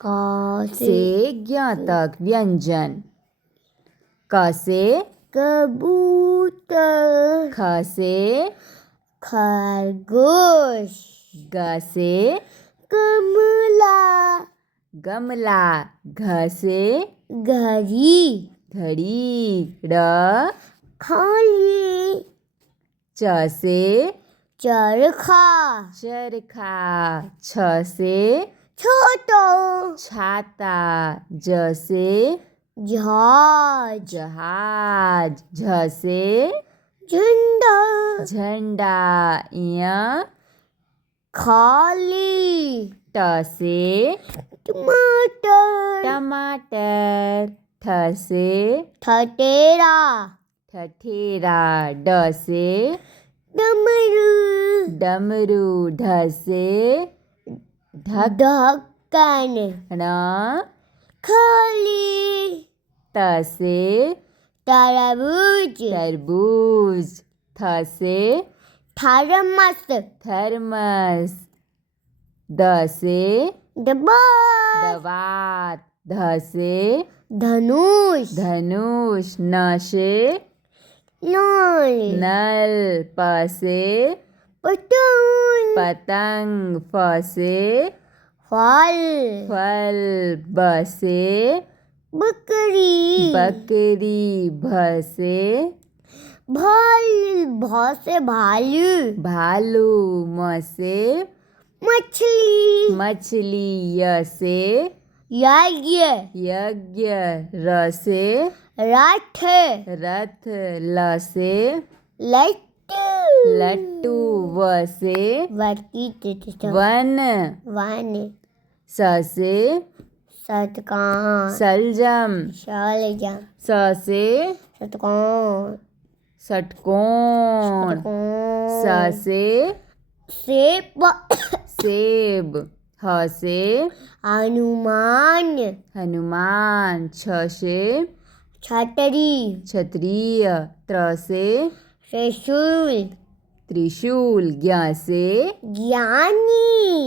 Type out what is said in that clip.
का से ज्ञ तक व्यंजन। क से कबूतर, ख से खरगोश, ग से कमला, गमला। घ से घड़ी, घड़ी। र खाली, च से चरखा, चरखा। छ से छोटो, छाता। ज से जहाज, जहाज। झ से झंडा, झंडा। य खाली, ट से टमाटर, टमाटर। ठ से ठठेरा, ठठेरा। ड से डमरू, डमरू। ढ से ढक। ढक्कन, ण खाली, त से तरबूज, तरबूज। थ से थर्मस, थर्मस। द से दबात, दवात। ध से धनुष, धनुष। न से नल, नल। प से पतंग, पतंग। फ से फल, फल। ब से बकरी, बकरी। भ से भालू, भालू। म से मछली, मछली। य से यज्ञ, यज्ञ। र से रथ, रथ। ल से लट्टू, लट्टू। व से वर्ती वन। वन, स से सतकान, सलजम। शलजम, स से सतकान, षटकोण। स से सेब, सेब। ह से हनुमान, हनुमान। छ से छतरी, क्षत्रिय। त्र से त्रिशूल, त्रिशूल। ज्ञ से ज्ञानी।